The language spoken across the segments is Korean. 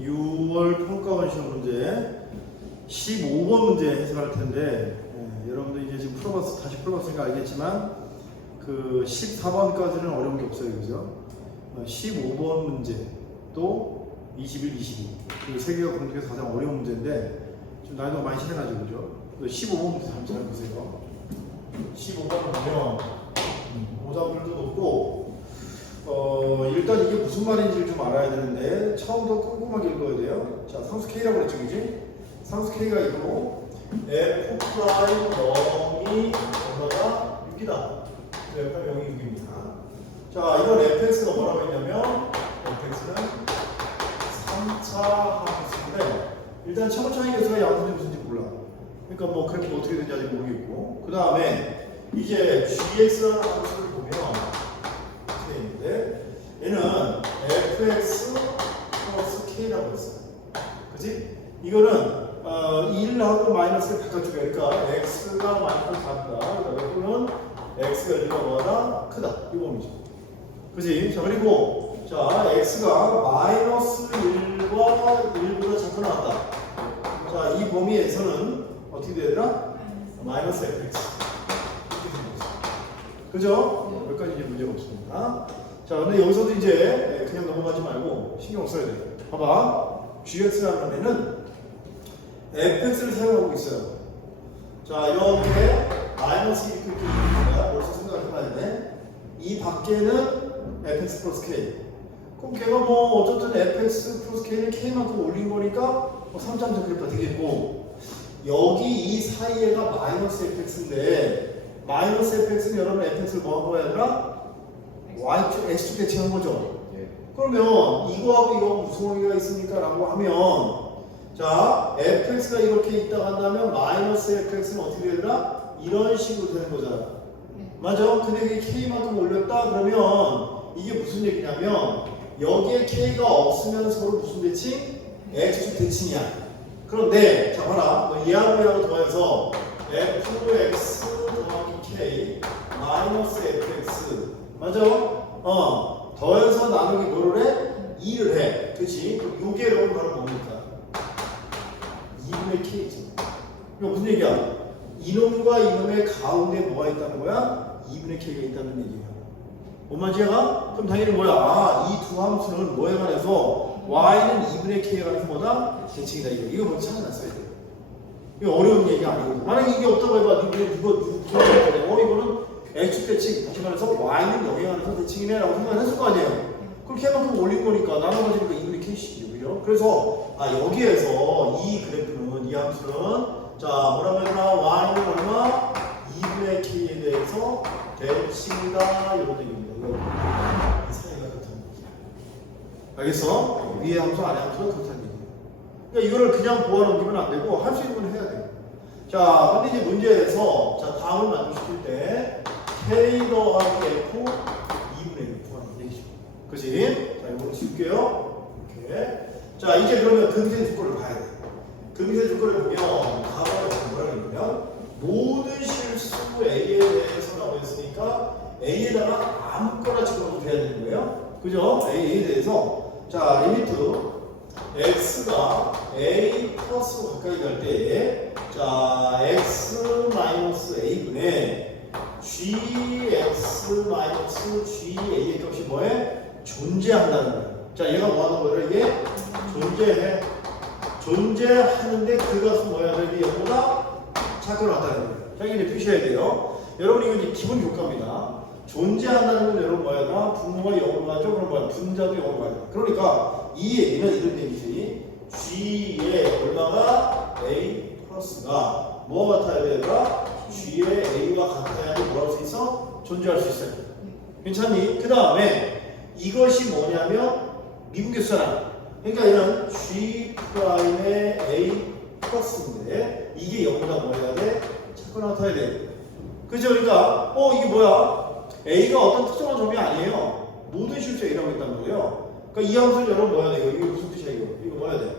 6월 평가원 시험 문제 15번 문제 해석할 텐데 여러분들 이제 지금 다시 풀어봤으니까 알겠지만 그 14번까지는 어려운 게 없어요, 그죠? 15번 문제 또 21, 22 그 세 개가 공통해서 가장 어려운 문제인데 좀 난이도가 많이 심해가지고 그죠? 15번 문제 한번 잘 보세요. 15번을 보면 오답률도 높고 일단 이게 무슨 말인지를 좀 알아야 되는데 처음부터 꼼꼼하게 읽어야 돼요. 자, 상수 K라고 그랬죠, 그지? 상수 K가 이거고 F 프라임 0이 얼마가 6이다. F 0이 6입니다. 자, 이건 fx가 뭐라고 했냐면 fx는 3차 함수인데 일단 차근차근 계수가 양수인지 무슨지 몰라. 그러니까 뭐 그래프 어떻게 되는지 아직 모르겠고 그 다음에 이제 gx라는 함수를 보면 어떻게 있는데 얘는 fx 플러스 k라고 했어요. 그치? 이거는 1하고 마이너스를 바꿔주게. 그러니까 x가 마이너스 4다. 그러니까 또는 x가 1보다 뭐하다? 크다. 이 범위죠. 그치? 자, 그리고 자 x가 마이너스 1과 1보다 작고 나왔다. 자, 이 범위에서는 어떻게 돼야 되나? 마이너스 fx. 그죠? 여기까지 이제 문제가 없습니다. 자, 근데 여기서도 이제 그냥 넘어가지 말고 신경 써야 돼요. 봐봐. gx라는 애는 fx를 사용하고 있어요. 자, 이렇게 마이너스 이렇게 있습니다. 벌써 생각해봐야 돼. 이 밖에는 fx 플러스 k. 그럼 걔가 뭐 어쨌든 fx 플러스 k를 k만큼 올린 거니까 3점도 그래프가 되겠고 여기 이 사이에가 마이너스 fx인데 마이너스 fx는 여러분 fx를 뭐하고 해야 되나? y축, x축 대칭한 거죠. 그러면 이거하고 이거 무슨 관계가 있습니까? 라고 하면 자, fx가 이렇게 있다 간다면 마이너스 fx는 어떻게 되더라? 이런 식으로 되는 거잖아. 맞아? 근데 이게 k만큼 올렸다? 그러면 이게 무슨 얘기냐면 여기에 k가 없으면 서로 무슨 대칭? x축 대칭이야. 그런데 자, 봐라. 얘하고 얘하고 더해서 fx 더하기 k 마이너스 fx 맞아? 더해서 나누기 뭐를 해? 2를 해. 그치? 그럼 요게 여러분 바로 뭡니까? 2분의 k지. 이거 무슨 얘기야? 이놈과 이놈의 가운데 뭐가 있다는 거야? 2분의 k가 있다는 얘기야. 뭔 말이야? 그럼 당연히 뭐야? 이 두 함수는 뭐에 관해서 y는 2분의 k에 관해서 뭐다? 대칭이다. 이거 먼저 찾아놨어야 돼. 이거 어려운 얘기 아니거든. 만약에 이게 없다고 해봐. 이거는 x축 대칭, 다시 말해서 y는 여기에 관해서 대칭이네 라고 생각했을 거 아니에요. 그럼 걔만큼 올린 거니까 나눠가지니까 2분의 k씩이죠. 그죠? 그래서 여기에서 이 그래프는 이 함수는 자 뭐라고 했나? y는 얼마? 2분의 k에 대해서 대칭이다 이런 얘기입니다. 이 사이가 그렇다는 얘기야. 알겠어? 위에 함수 아래 함수가 그렇다는 얘기야. 그러니까 이거를 그냥 보아넘기면 안 되고 할 수 있는 건 해야 돼. 자, 근데 이제 문제에서 자 다음을 만족시킬 때 k 더하기 f 2분의 1 구하는 얘기죠. 그치? 자, 이거 지울게요. 이렇게. 자, 이제 그러면 금세 조건을 봐야 돼. 금세 조건을 보면 다음에 뭐라고 했냐면 모든 실수 A에 대해서라고 했으니까 A에다가 아무거나 집어넣어도 돼야 되는 거예요. 그죠? A에 대해서 자, 리미트 X가 A 플러스 가까이 갈 때 자, X 마이너스 A분의 GX 마이너스 GA의 값이 뭐해? 존재한다는 거예요. 자, 얘가 뭐 하는 거예요? 이게 존재해. 존재하는데 그 값은 뭐야? 이게 0보다 작고 나타나는 거예요. 자, 이게 표시해야 돼요. 여러분, 이거 이제 기본 교과입니다. 존재한다는 건 여러분 뭐야? 나 분모가 0으로 가죠? 그럼 뭐야? 분자도 0으로 가죠. 그러니까 이 얘기는 이런 얘기지. G의 얼마가 A 플러스가 뭐가 같아야 되더라? G의 A와 같아야지 뭐 할 수 있어? 존재할 수 있어요. 괜찮니? 그 다음에 이것이 뭐냐면 미분계수잖아. 그러니까 얘는 G 프라임의 A 플러스인데 이게 0보다 뭐 해야 돼? 자꾸 나타나야 돼. 그죠? 그러니까 이게 뭐야? A가 어떤 특정한 점이 아니에요. 모든 실수 A라고 했단 말이에요. 그러니까 이 함수는 여러분 뭐 해야 돼? 이거 무슨 뜻이야 이거? 이거 뭐 해야 돼?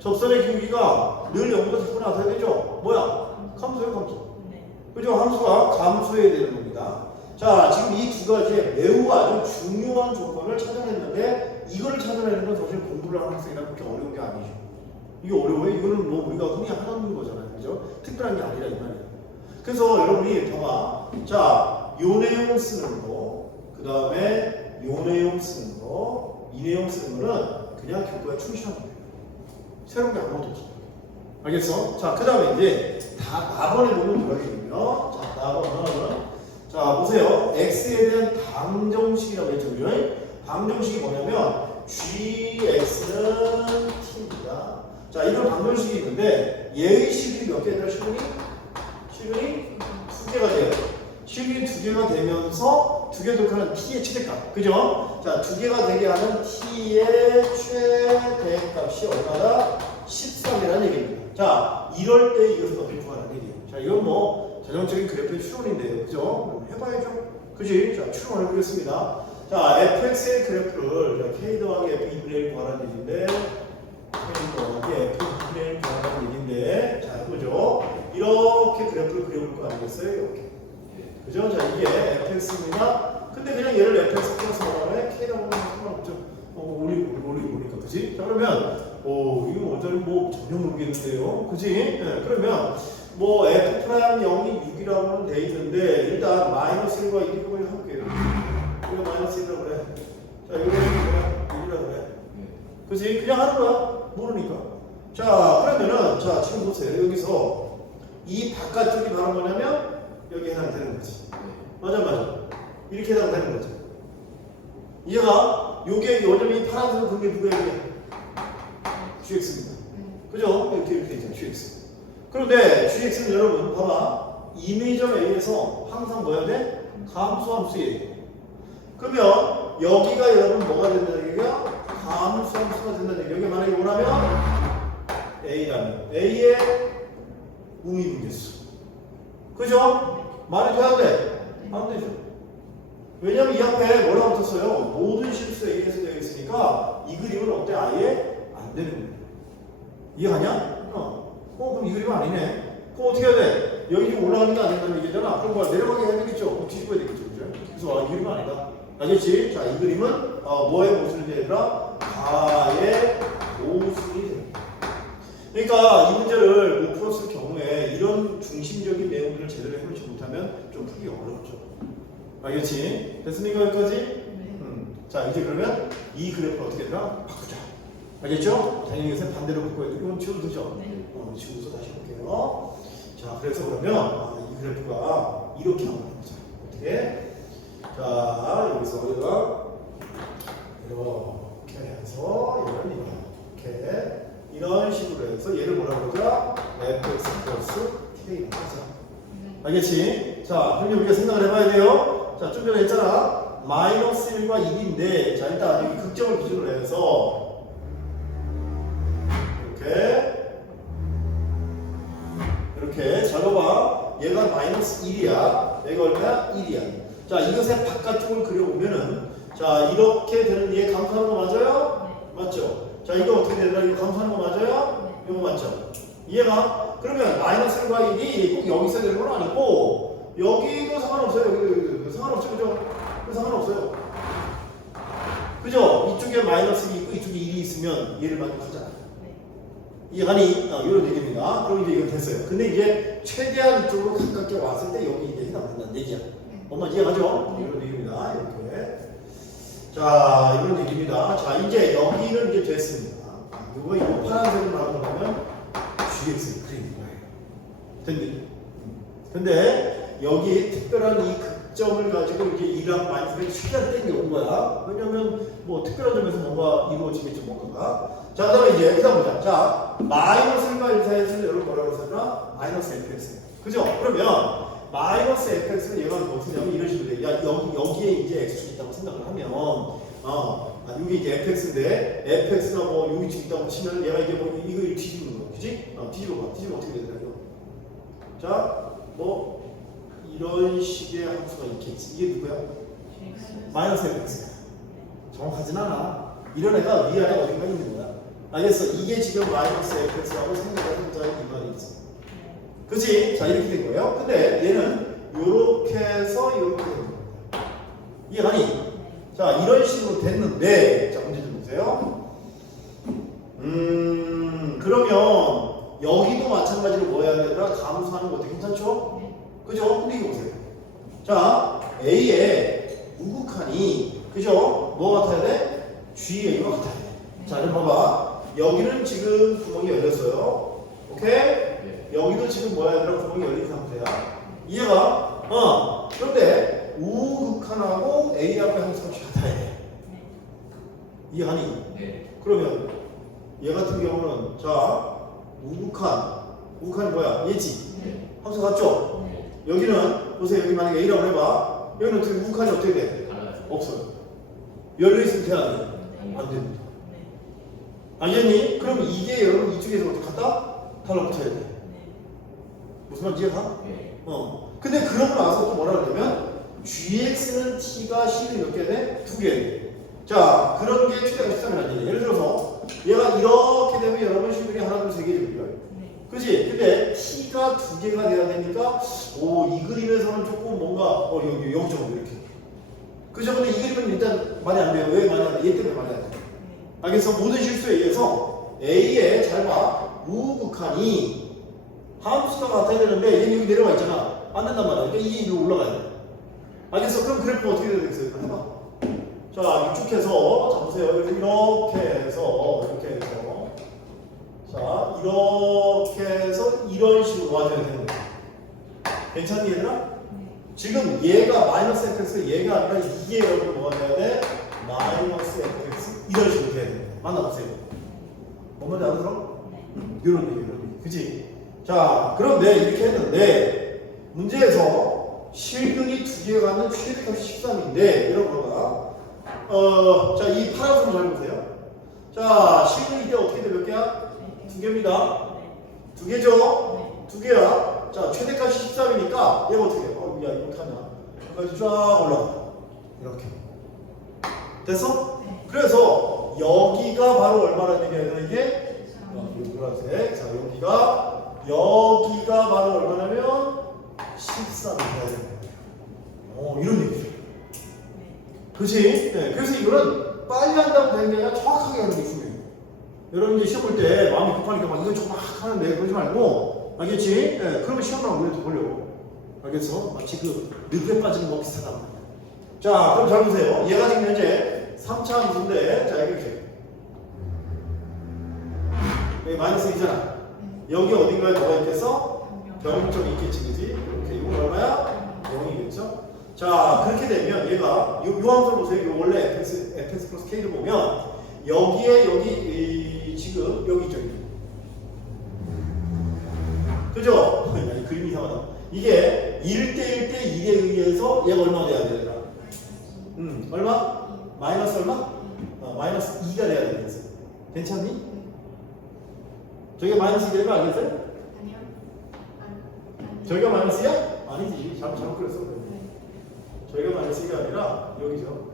접선의 기울기가 늘 0보다 자꾸 나타나야 되죠? 뭐야? 함수예요, 함수. 그죠? 함수가 감소해야 되는 겁니다. 자, 지금 이 두 가지의 매우 아주 중요한 조건을 찾아냈는데 이거를 찾아내는 건 사실 공부를 하는 학생이라 그렇게 어려운 게 아니죠. 이게 어려워요? 이거는 뭐 우리가 흔히 하는 거잖아요. 그죠? 특별한 게 아니라 이 말이에요. 그래서 여러분이 봐봐. 자, 요 내용 쓰는 거, 그 다음에 요 내용 쓰는 거, 이 내용 쓰는 거는 그냥 교과에 충실하면 돼요. 새로운 게 아무것도 없어. 알겠어? 자, 그 다음에 이제 다 4번에 보면 뭐가 되냐면요. 자, 4번은 자, 보세요. x에 대한 방정식이라고 했죠. 방정식이 뭐냐면 gx는 t입니다. 자, 이런 방정식이 있는데 얘의 식이 몇 개더라? 식분이? 식분이 2개가 돼요. 식분이 2개가 되면서 2개 더하는 t의 최대값. 그죠? 자, 2개가 되게 하는 t의 최대값이 얼마다? 13이라는 얘기입니다. 자, 이럴 때 이것을 어떻게 구하라는 얘기예요. 자, 이건 뭐 전형적인 그래프의 추론인데요. 그죠? 해봐야죠. 그지? 자, 추론을 해보겠습니다. 자, fx의 그래프를 k 더하기 f 2분의 1 구하라는 얘기인데 k 더하기 f 2분의 1 구하라는 얘기인데 자, 해보죠. 이렇게 그래프를 그려볼 거 아니겠어요? 이렇게. 그죠? 자, 이게 fx입니다. 근데 그냥 얘를 fx 플러스 뭐라고 k라고 하면 상관없죠. 올리니까. 그지? 자, 그러면 이거 어차피 뭐 전혀 모르겠는데요. 그지? 네, 그러면 뭐 f 프라임 0이 6이라고 하면 돼 있는데 일단 마이너스 1과 1이라고 해볼게요. 이거 마이너스 1이라고 그래. 자, 이거 1이라고 그래. 그지? 그냥 하는 거야. 모르니까. 자, 그러면은 자, 지금 보세요. 여기서 이 바깥쪽이 바로 뭐냐면 여기 해당되는 거지. 맞아. 이렇게 해당되는 거지. 얘가 요게 요점이 파란색으로 그런 게 누구예요? gx입니다. 그죠? 이렇게 있잖아, gx. 그런데 gx는 여러분 봐봐. 이미지점 a에서 항상 뭐야 돼? 감수함수예요. 그러면 여기가 여러분 뭐가 된다는 얘기가? 감수함수가 된다는 얘기. 여기 만약에 뭐라면 a라면 a의 우미분계수. 그죠? 말이 돼야 돼? 안 되죠. 왜냐면 이 앞에 뭐라고 붙었어요? 모든 실수 A에서 되어 있으니까 이 그림은 어때? 아예 안 되는 거예요. 이해가냐? 그럼 이 그림은 아니네. 그럼 어떻게 해야 돼? 여기 올라가는 게 안 된다는 얘기잖아. 그럼 뭐 내려가게 해야 되겠죠? 뒤집어야 되겠죠? 그죠? 그래서 이 그림은 아니다. 알겠지? 자, 이 그림은 뭐의 모순이 되더라? 가의 모순이 됩니다. 그러니까 이 문제를 못 풀었을 경우에 이런 중심적인 내용들을 제대로 해놓지 못하면 좀 풀기 어렵죠. 알겠지? 됐습니까? 여기까지? 네. 자, 이제 그러면 이 그래프를 어떻게 되나? 바꾸자. 알겠죠? 당연히 요새 반대로 바꿔야 돼. 이건 지워도 되죠? 네. 지워서 다시 볼게요. 자, 그래서 그러면 이 그래프가 이렇게 한번 해보자. 어떻게? 자, 여기서 우리가 이렇게 해서 얘는 이렇게 이런 식으로 해서 얘를 뭐라고 그러자? fx 플러스 k라고 하자. 알겠지? 자, 그럼 우리가 생각을 해봐야 돼요. 자, 좀 전에 했잖아. 마이너스 1과 1인데, 자, 일단 여기 극점을 기준으로 해서, 이렇게. 자, 봐봐. 얘가 마이너스 1이야. 얘가 얼마야? 1이야. 자, 이것의 바깥쪽을 그려보면은, 자, 이렇게 되는 얘 감소하는 거 맞아요? 네. 맞죠? 자, 이거 어떻게 되나? 이거 감소하는 거 맞아요? 네. 이거 맞죠? 이해가? 그러면 마이너스 1과 1이 꼭 여기 있어야 되는 건 아니고, 여기도 상관없어요. 여기도 상관없죠. 그죠? 상관없어요. 그죠? 이쪽에 마이너스 1이 있고 이쪽에 1이 있으면 얘를 만족하잖아요. 네. 이해가니? 이런 얘기입니다. 그럼 이제 이거 됐어요. 근데 이제 최대한 이쪽으로 가깝게 왔을 때 여기 이제 해당된다는 얘기야. 엄마 이해가죠? 네. 이런 얘기입니다. 이렇게. 자, 이런 얘기입니다. 자, 이제 여기는 이제 됐습니다. 이거 파란색을 말하면 GX 그리는 거예요. 됐니? 근데 여기 특별한 이 극점을 가지고 이제 이랑 마이너스를 최대한 땡겨온 거야. 왜냐면 뭐 특별한 점에서 뭔가 이루어지겠죠, 뭔가가. 자, 그 다음에 이제 여기다 보자. 자, 마이너스 1과 1 사이에서는 여러분 뭐라고 썼나? 마이너스 fx. 그죠? 그러면 마이너스 fx는 얘가 무엇이냐면 이런 식으로 돼. 야, 여기에 이제 x축이 있다고 생각을 하면 여기 이제 fx인데 fx가 뭐 여기 지금 있다고 치면 얘가 이게 뭐 이거 뒤집는 거, 그지? 뒤집어봐. 뒤집으면 어떻게 되더라 이거? 자, 뭐 이런 식의 함수가 있겠지. 이게 누구야? 마이너스 fx야. 정확하진 않아. 이런 애가 위아래 어딘가 있는 거야. 알겠어? 이게 지금 마이너스 fx라고 생각을 해보자 이 말이 있어. 그치? 자, 이렇게 된 거예요. 근데 얘는 요렇게 해서 요렇게 된 거야. 이해가니? 자, 이런 식으로 됐는데, 자, 문제 좀 보세요. 돼요? 그러면 여기도 마찬가지로 뭐 해야 되나? 감수하는 것도 괜찮죠? 그죠? 근데 이거 보세요. 자, A의 우극한이 그죠? 뭐 같아야 돼? GA가 같아야 돼. 자, 그럼 봐봐. 여기는 지금 구멍이 열렸어요. 오케이? 여기도 지금 뭐야 얘들아? 구멍이 열린 상태야. 이해가? 그런데 우극한하고 A하고 함수값이 같아야 돼. 이해하니? 네. 그러면 얘 같은 경우는 자 우극한이 뭐야? 얘지? 함수 같죠? 여기는 보세요. 여기 만약에 A라고 해봐. 여기는 어떻게 우극한이 어떻게 돼? 없어요. 열려있으면 돼? 안 돼? 안 됩니다. 알겠니? 그럼 이게 여러분 이쪽에서 어떻게 갖다 달라붙어야 돼. 무슨 말인지 이해가? 근데 그러고 나서 또 뭐라 그러냐면 GX는 T가 C는 몇 개 돼? 2개. 자, 그런 게 최대가 13이라는 얘기야. 예를 들어서 얘가 이렇게 되면 여러분 식물이 하나, 둘, 세 개 됩니다. 그지? 근데 T가 2개가 돼야 되니까 이 그림에서는 조금 뭔가 여기 정도 이렇게. 그죠? 근데 이 그림은 일단 말이 안 돼요. 왜 말이 안 돼? 얘 때문에 말이 안 돼. 알겠어? 모든 실수에 의해서 A의 잘 봐. 우극한이 함수가 같아야 되는데 얘는 여기 내려와 있잖아. 안 된단 말이야. 그러니까 이게 위로 올라가야 돼. 알겠어? 그럼 그래프 어떻게 되겠어요? 해봐. 자, 쭉 해서 자 보세요. 이렇게 해서 자, 이렇게 해서 이런 식으로 와줘야 되는 거야. 괜찮니 얘들아? 지금 얘가 마이너스 fx 얘가 아니라 이게 여러분 뭐가 돼야 돼? 마이너스 fx 이런 식으로 돼야 돼. 만나보세요. 뭔 말인지 알아들어? 이런 얘기. 그치? 자, 그런데 이렇게 했는데 문제에서 실근이 2개가 갖는 최대값이 13인데 여러분 봐봐. 자, 이 파란색 잘 보세요. 자, 실근이 이때 어떻게 돼? 몇 개야? 2개입니다. 2개죠? 2개야. 자, 최대값이 13이니까 얘가 어떻게 돼? 야, 이거 어떡하냐? 여기까지 쫙 올라가. 이렇게. 됐어? 그래서 여기가 바로 얼마나 되냐 이게? 보라색. 자, 여기가 바로 얼마냐면 13이 돼야 되는 거예요. 이런 얘기죠. 그치? 네. 그래서 이거는 빨리 한다고 되는 게 아니라 정확하게 하는 게 중요해요. 여러분 이제 시험 볼 때 마음이 급하니까 막 이거 좀 막 하는데 그러지 말고 알겠지? 네. 그러면 시험 나오면 우리도 보려고. 알겠어? 마치 그 늪에 빠지는 거 비슷하다. 자, 그럼 잘 보세요. 얘가 지금 현재 3차 함수인데 자, 이렇게 여기 마이너스 2잖아. 여기 어딘가에 뭐가 있겠어? 변점이 있겠지, 그지? 이렇게 이거 얼마야? 0이겠죠? 자, 그렇게 되면 얘가 요 함수를 보세요. 요 원래 fx 플러스 k를 보면 여기에 여기 지금 여기 있죠. 그죠? 이 그림이 이상하다. 이게 1대1대 2에 의해서 얘가 얼마 돼야 되나? 얼마? 마이너스 얼마? 마이너스 2가 돼야 되겠어. 괜찮니? 저게 마이너스 2 되는 거 알겠어요? 아니요. 저기가 마이너스야? 아니지. 잘못 그랬어. 저기가 마이너스 2가 아니라 여기죠.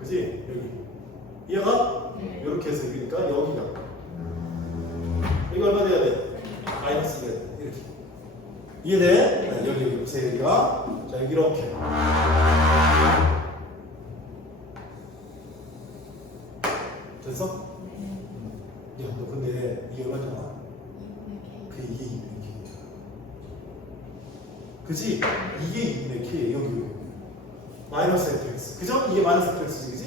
그지? 여기. 이해가? 이렇게 해서 여기니까 여기가. 이거 얼마 돼야 돼? 마이너스 2가 돼. 이렇게. 이해돼? 네, 여기 보세요. 여기가. 자, 여기 이렇게. 됐어? 야, 너 근데 이게 얼마잖아? 이게 2분의 K야. 그지? 이게 2분의 K예요. 여기. 마이너스 fx. 그죠? 이게 마이너스 fx지, 그지?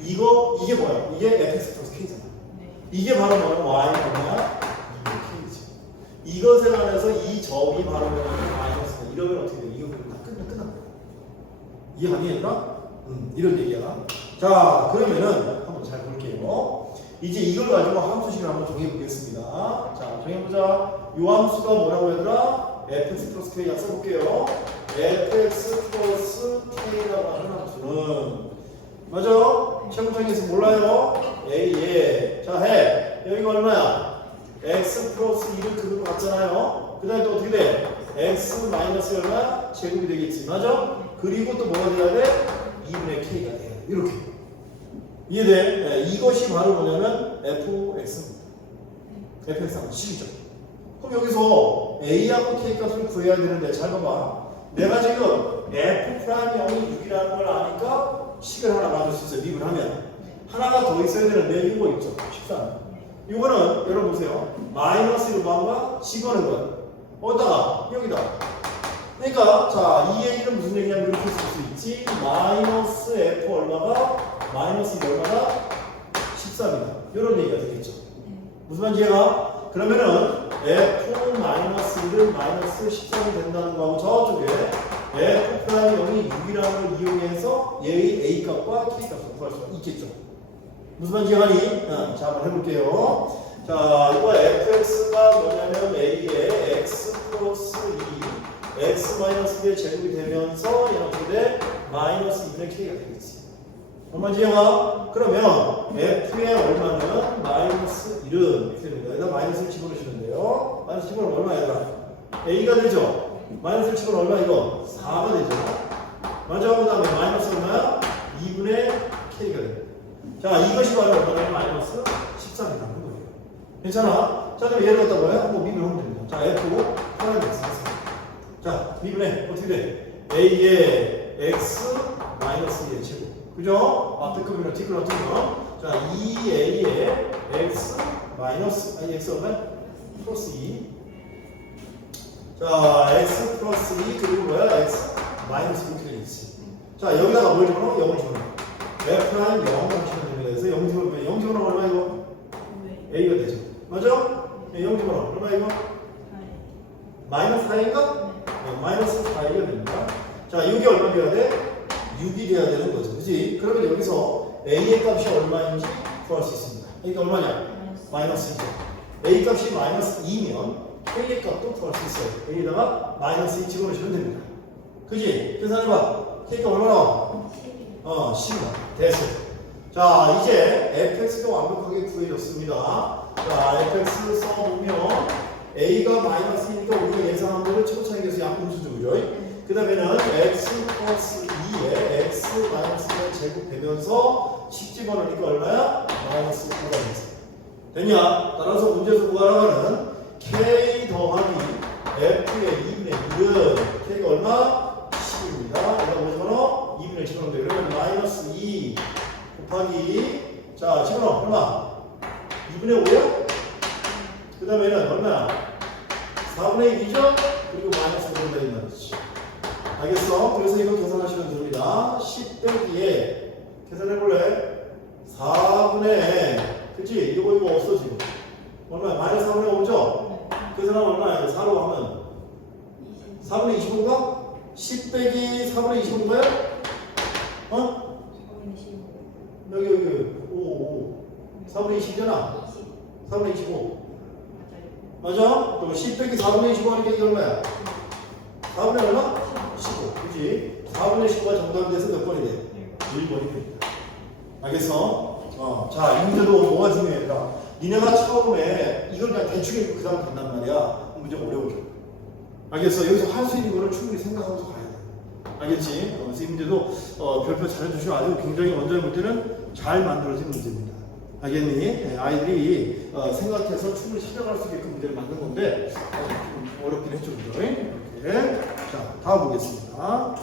이게 뭐야? 이게 fx 플러스 k잖아. 이게 바로 뭐야? y가 뭐야? 2분의 k지. 이것에 관해서 이 점이 바로 뭐야? 마이너스다. 이러면 어떻게 돼? 이거 다 끝난 거야. 이해하니 얘들아? 이런 얘기야. 자, 그러면은 한번 잘 볼게요. 이제 이걸 가지고 함수식을 한번 정해보겠습니다. 자, 정해보자. 이 함수가 뭐라고 얘들아? fx 플러스 k 약 써볼게요. fx 플러스 k라고 하는 함수는 맞아? 최고정에서 몰라요? 예. 자, 해. 여기가 얼마야? x 플러스 2를 그거 같잖아요. 그 다음에 또 어떻게 돼? x 마이너스 얼마? 제곱이 되겠지. 맞아? 그리고 또 뭐가 돼야 돼? 2분의 k가 돼요. 이렇게. 이해돼? 네, 이것이 바로 뭐냐면 fx입니다. fx하고 식이죠. 그럼 여기서 a하고 k 값을 구해야 되는데 잘 봐봐. 내가 지금 f'0이 6이라는 걸 아니까 식을 하나 만들 수 있어요. 미분을 하면. 하나가 더 있어야 되는데 이거 있죠. 13. 이거는 여러분 보세요. 마이너스 1반과 집어넣은 거예요. 어디다가? 여기다. 그러니까 자 2의 1은 무슨 얘기냐면 이렇게 쓸 수 있지. 마이너스 f 얼마가 마이너스 1 얼마가 13이다. 이런 얘기가 되겠죠. 무슨 말인지 얘가? 그러면은 f 마이너스 1은 마이너스 13이 된다는 거하고 저쪽에 f 프라임 0이 6이라는 걸 이용해서 얘의 a 값과 k 값을 구할 수가 있겠죠. 무슨 말인지 얘가니? 자 한번 해볼게요. 자 이거 fx가 뭐냐면 a의 x 플러스 2 x 마이너스 2의 제곱이 되면서 얘는 어떻게 마이너스 2분의 k가 되겠지. 얼마인지 얘가? 그러면 f의 얼마는 마이너스 1은 이렇게 됩니다. 여기다 마이너스를 집어넣으시는데요. 마이너스 집어넣으면 얼마 얘들아? a가 되죠? 마이너스를 집어넣으면 얼마 이거? 4가 되죠? 맞아? 그 다음에 마이너스 얼마야? 2분의 k가 됩니다. 자 이것이 바로 얼마냐면 마이너스 13이라는 거예요. 괜찮아? 자 그럼 얘를 갖다 봐요. 한번 미분하면 됩니다. 자 f 하나는 x 자 미분해 어떻게 돼? a의 x 마이너스 2의 제곱 그죠? 앞에 끄면 뒤로 어떻게요? 자 2a의 x 마이너스 아니 x 얼마? 플러스 2 자 x 플러스 2 그리고 뭐야? x 마이너스 2 되겠지. 자 여기다가 뭘 집어넣어? 0을 집어넣어. f는 0 하시면 됩니다. 그래서 0 집어넣으면 0 집어넣으면 얼마 이거? a가 되죠. 맞아? 0 집어넣어. 얼마 이거? 마이너스 4인가? 네, 마이너스 4이가 됩니다. 자, 이게 얼마 돼야 돼? 6이 돼야 되는 거죠. 그치? 그러면 여기서 a의 값이 얼마인지 구할 수 있습니다. 그러니까 얼마냐? 마이너스 2죠. a 값이 마이너스 2면 k의 값도 구할 수 있어요. a에다가 마이너스 2 집어넣으시면 됩니다. 그치? 계산해봐. k 값 얼마 나와? 10만. 됐어요. 자, 이제 fx가 완벽하게 구해졌습니다. 자, fx 써보면 a가 마이너스니까 우리가 예상한 대로 최고차익에서 약분수죠, 그죠? 그 다음에는 x 플러스 2에 x 마이너스 2가 제곱되면서 10 집어넣으니까 얼마야? 마이너스 9가 됐어요. 됐냐? 따라서 문제에서 구하라고는 k 더하기 f의 2분의 1은 k가 얼마? 10입니다. 여기다 뭐 집어넣어? 2분의 1 집어넣으면 돼요. 그러면 마이너스 2 곱하기 자 집어넣어 얼마? 2분의 5야? 그 다음에는 얼마야? 4분의 1이죠? 그리고 마이너스 5분의 1 말이지. 알겠어? 그래서 이거 계산하시면 됩니다. 10 빼기에 계산해볼래? 4분의 그치? 이거 없어 지금. 얼마야? 마이너스 4분의 5죠? 계산하면 얼마야? 4로 하면 4분의 25인가? 10 빼기 4분의 25인가요? 어? 여기 5 4분의 20이잖아. 4분의 25 맞아? 그럼 10 빼기 4분의 25 하니까 이게 얼마야? 4분의 얼마? 15 그치? 4분의 15가 정답이 돼서 몇 번이 돼? 1번이 됩니다. 알겠어? 자, 이 문제도 뭐가 중요했다. 니네가 처음에 이걸 그냥 대충 읽고 그 다음 간단 말이야. 문제가 어려워져. 알겠어? 여기서 할 수 있는 거를 충분히 생각하면서 가야 돼. 알겠지? 그래서 이 문제도 별표 잘해주시면 아주 굉장히 원자의 문제는 잘 만들어진 문제입니다. 알겠니? 네, 아이들이 생각해서 충분히 찾아갈 수 있게끔 문제를 만든 건데 좀 어렵긴 했죠. 그죠? 이렇게. 자, 다음 보겠습니다.